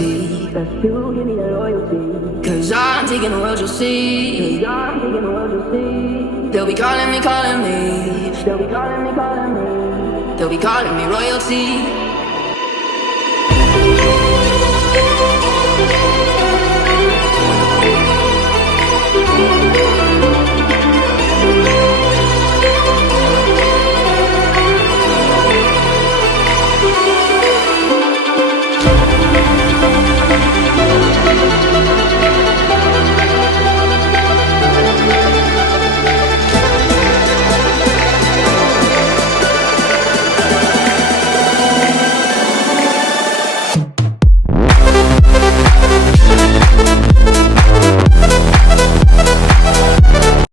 loyalty. That's true, give me that loyalty. Cause I'm taking the world, you'll see. Cause I'm taking the world, you'll see. They'll be calling me, calling me. They'll be calling me, calling me. They'll be calling me royalty.